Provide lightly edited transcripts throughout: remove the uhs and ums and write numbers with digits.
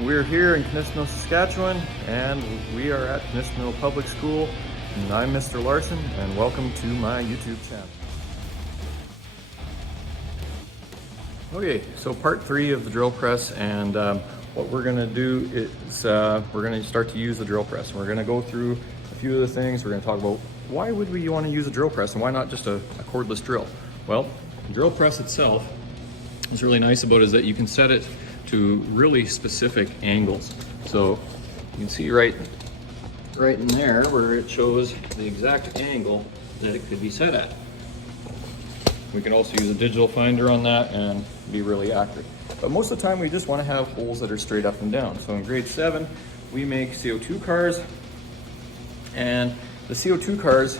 We're here in Knistno, Saskatchewan, and we are at Knistno Public School. And I'm Mr. Larson, and welcome to my YouTube channel. Okay, so part 3 of the drill press, and what we're going to do is we're going to start to use the drill press. We're going to go through a few of the things. We're going to talk about why would we want to use a drill press and why not just a cordless drill. Well, the drill press itself, what's really nice about it is that you can set it to really specific angles. So you can see right in there where it shows the exact angle that it could be set at. We can also use a digital finder on that and be really accurate. But most of the time we just want to have holes that are straight up and down. So in grade 7 we make CO2 cars, and the CO2 cars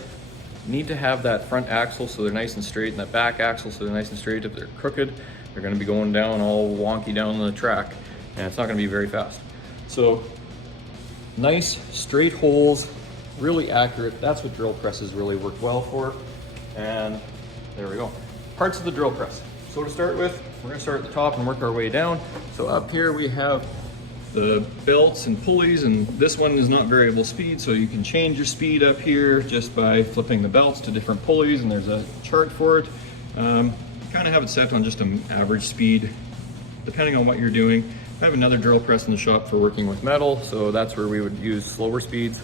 need to have that front axle so they're nice and straight, and that back axle so they're nice and straight. If they're crooked, they're going to be going down all wonky down the track, and it's not going to be very fast. So nice straight holes, really accurate. That's what drill presses really work well for. And there we go. Parts of the drill press. So to start with, we're going to start at the top and work our way down. So up here we have the belts and pulleys, and this one is not variable speed, so you can change your speed up here just by flipping the belts to different pulleys, and there's a chart for it. Kind of have it set on just an average speed depending on what you're doing. I have another drill press in the shop for working with metal, so that's where we would use slower speeds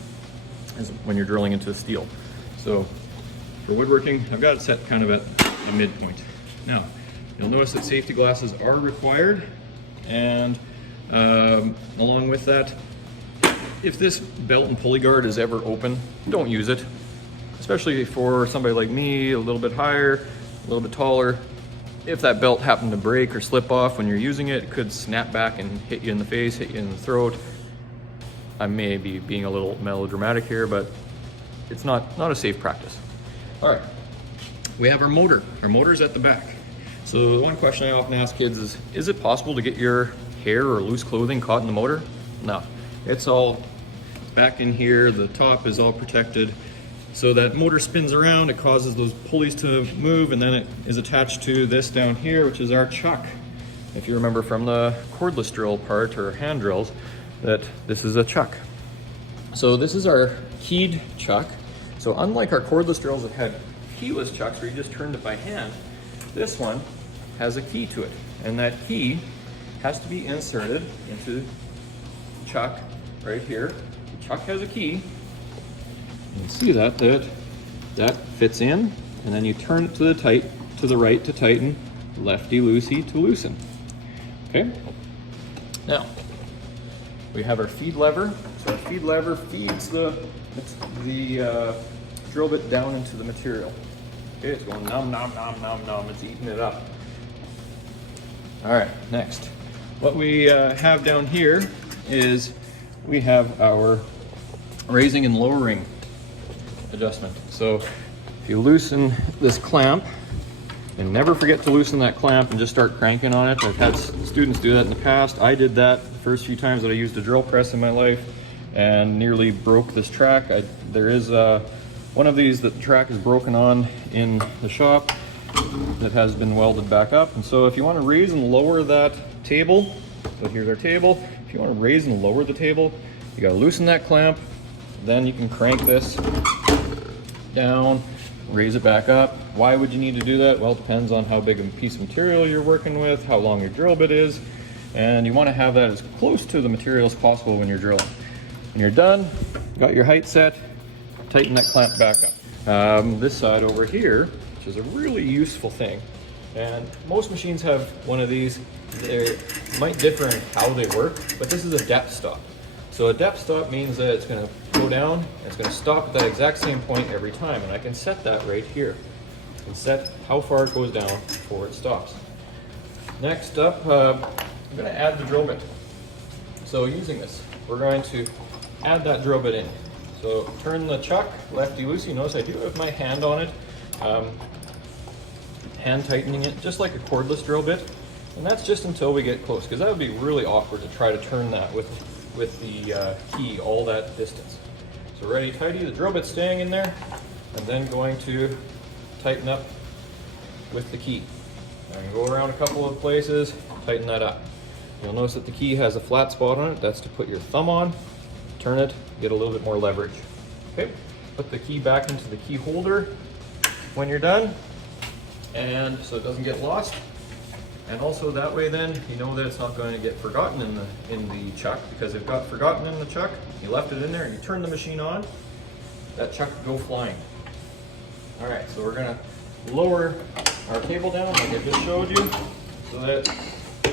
as when you're drilling into steel. So for woodworking, I've got it set kind of at a midpoint. Now you'll notice that safety glasses are required, and along with that, if this belt and pulley guard is ever open, don't use it, especially for somebody like me, a little bit higher, a little bit taller. If that belt happened to break or slip off when you're using it, it could snap back and hit you in the face, hit you in the throat. I may be being a little melodramatic here, but it's not a safe practice. All right, we have our motor. Our motor's at the back. So the one question I often ask kids is it possible to get your hair or loose clothing caught in the motor? No, it's all back in here. The top is all protected. So that motor spins around, it causes those pulleys to move, and then it is attached to this down here, which is our chuck. If you remember from the cordless drill part or hand drills, that this is a chuck. So this is our keyed chuck. So unlike our cordless drills that had keyless chucks where you just turned it by hand, this one has a key to it, and that key has to be inserted into the chuck right here. The chuck has a key. You can see that fits in, and then you turn it to the right to tighten, lefty loosey to loosen. Okay. Now we have our feed lever. So our feed lever feeds the drill bit down into the material. Okay, it's going nom nom nom nom nom. It's eating it up. All right. Next, what we have down here is we have our raising and lowering adjustment. So if you loosen this clamp, and never forget to loosen that clamp and just start cranking on it. I've had students do that in the past. I did that the first few times that I used a drill press in my life and nearly broke this track. There is one of these that the track is broken on in the shop that has been welded back up. And so if you want to raise and lower that table, so here's our table. If you want to raise and lower the table, you got to loosen that clamp. Then you can crank this down, raise it back up. Why would you need to do that? Well, it depends on how big of a piece of material you're working with, how long your drill bit is, and you want to have that as close to the material as possible when you're drilling. When you're done, got your height set, tighten that clamp back up. This side over here, which is a really useful thing, and most machines have one of these. They might differ in how they work, but this is a depth stop. So a depth stop means that it's going to go down, and it's going to stop at that exact same point every time, and I can set that right here. I can set how far it goes down before it stops. Next up, I'm going to add the drill bit. So using this, we're going to add that drill bit in. So turn the chuck lefty-loosey. Notice I do have my hand on it, hand tightening it just like a cordless drill bit, and that's just until we get close, because that would be really awkward to try to turn that with the key all that distance. So ready, tighty, the drill bit's staying in there, and then going to tighten up with the key. I can go around a couple of places, tighten that up. You'll notice that the key has a flat spot on it. That's to put your thumb on, turn it, get a little bit more leverage. Okay, put the key back into the key holder when you're done, and so it doesn't get lost. And also that way then you know that it's not going to get forgotten in the chuck, because if it got forgotten in the chuck, you left it in there and you turn the machine on, that chuck could go flying. All right, so we're gonna lower our cable down like I just showed you so that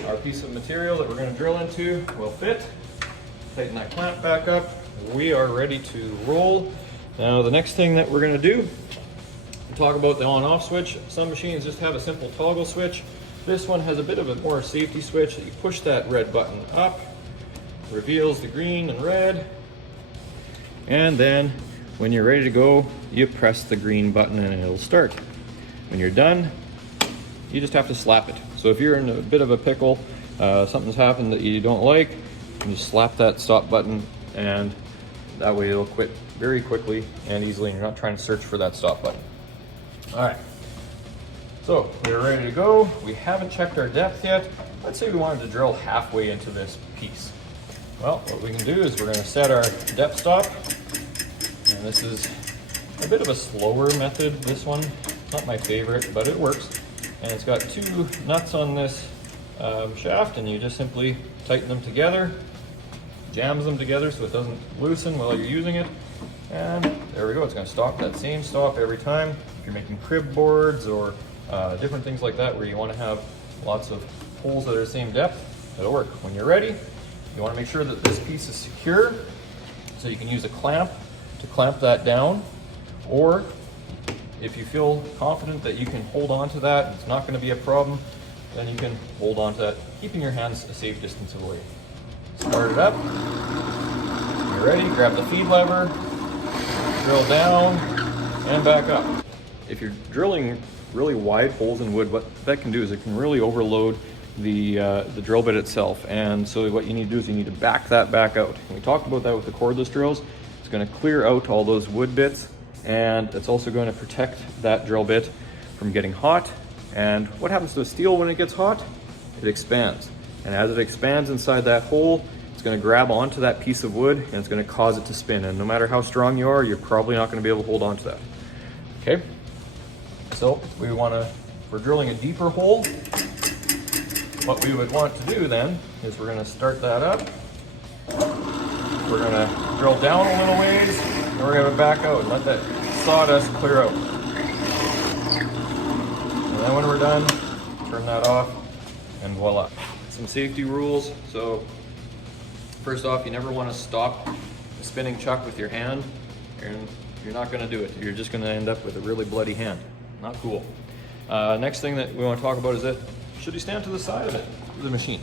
our piece of material that we're gonna drill into will fit. Tighten that clamp back up. We are ready to roll. Now the next thing that we're gonna do, talk about the on-off switch. Some machines just have a simple toggle switch. This one has a bit of a more safety switch that you push that red button up, reveals the green and red, and then when you're ready to go, you press the green button and it'll start. When you're done, you just have to slap it. So if you're in a bit of a pickle, something's happened that you don't like, you just slap that stop button, and that way it'll quit very quickly and easily, and you're not trying to search for that stop button. All right. So we're ready to go. We haven't checked our depth yet. Let's say we wanted to drill halfway into this piece. Well, what we can do is we're going to set our depth stop. And this is a bit of a slower method, this one. Not my favorite, but it works. And it's got two nuts on this shaft, and you just simply tighten them together, jams them together so it doesn't loosen while you're using it. And there we go, it's going to stop that same stop every time. If you're making crib boards or different things like that where you want to have lots of holes that are the same depth, it'll work. When you're ready, you want to make sure that this piece is secure, so you can use a clamp to clamp that down, or if you feel confident that you can hold on to that, it's not going to be a problem, then you can hold on to that, keeping your hands a safe distance away. Start it up. You're ready, grab the feed lever, drill down and back up. If you're drilling really wide holes in wood, what that can do is it can really overload the drill bit itself. And so what you need to do is you need to back that back out. And we talked about that with the cordless drills. It's going to clear out all those wood bits, and it's also going to protect that drill bit from getting hot. And what happens to steel when it gets hot? It expands. And as it expands inside that hole, it's going to grab onto that piece of wood and it's going to cause it to spin. And no matter how strong you are, you're probably not going to be able to hold on to that. Okay? So we want to, if we're drilling a deeper hole, what we would want to do then is we're going to start that up. We're going to drill down a little ways, and we're going to back out and let that sawdust clear out. And then when we're done, turn that off, and voila. Some safety rules. So first off, you never want to stop a spinning chuck with your hand, and you're not going to do it. You're just going to end up with a really bloody hand. Not cool. Next thing that we want to talk about is that should you stand to the side of it, the machine?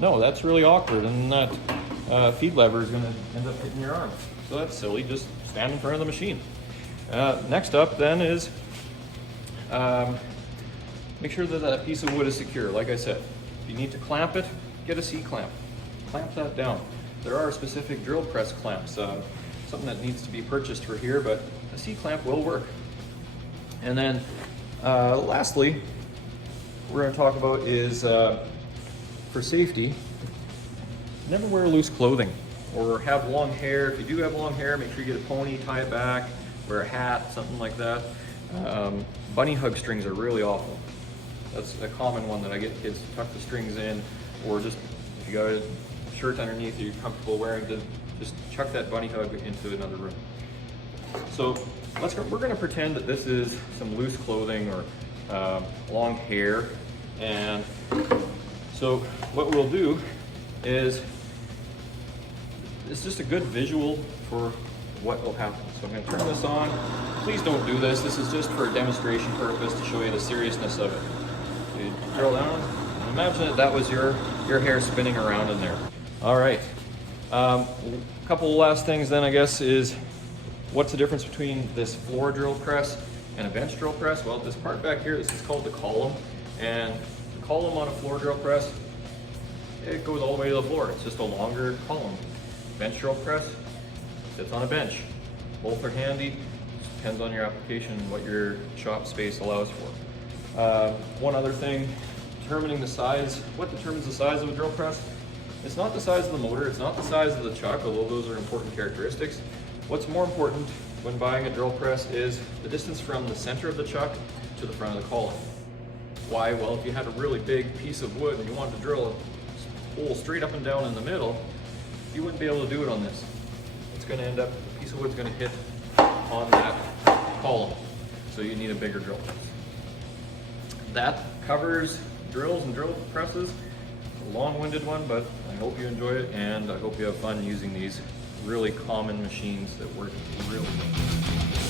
No, that's really awkward, and that feed lever is going to end up hitting your arm. So that's silly. Just stand in front of the machine. Next up then is make sure that that piece of wood is secure. Like I said, if you need to clamp it, get a C-clamp. Clamp that down. There are specific drill press clamps, something that needs to be purchased for here, but a C-clamp will work. And then lastly, we're going to talk about is for safety, never wear loose clothing or have long hair. If you do have long hair, make sure you get a pony, tie it back, wear a hat, something like that. Bunny hug strings are really awful. That's a common one that I get kids to tuck the strings in, or just if you got a shirt underneath you're comfortable wearing, to just chuck that bunny hug into another room. So we're going to pretend that this is some loose clothing or long hair, and so what we'll do is it's just a good visual for what will happen. So I'm going to turn this on. Please don't do this. This is just for a demonstration purpose to show you the seriousness of it. So you drill down and imagine that was your hair spinning around in there. All right. A couple last things then, I guess, is what's the difference between this floor drill press and a bench drill press? Well, this part back here, this is called the column, and the column on a floor drill press, it goes all the way to the floor. It's just a longer column. Bench drill press sits on a bench. Both are handy. Just depends on your application and what your shop space allows for. One other thing determining the size, what determines the size of a drill press? It's not the size of the motor, it's not the size of the chuck, although those are important characteristics. What's more important when buying a drill press is the distance from the center of the chuck to the front of the column. Why? Well, if you had a really big piece of wood and you wanted to drill a hole straight up and down in the middle, you wouldn't be able to do it on this. It's going to end up, the piece of wood's going to hit on that column. So you need a bigger drill press. That covers drills and drill presses. A long-winded one, but I hope you enjoy it, and I hope you have fun using these really common machines that work really well.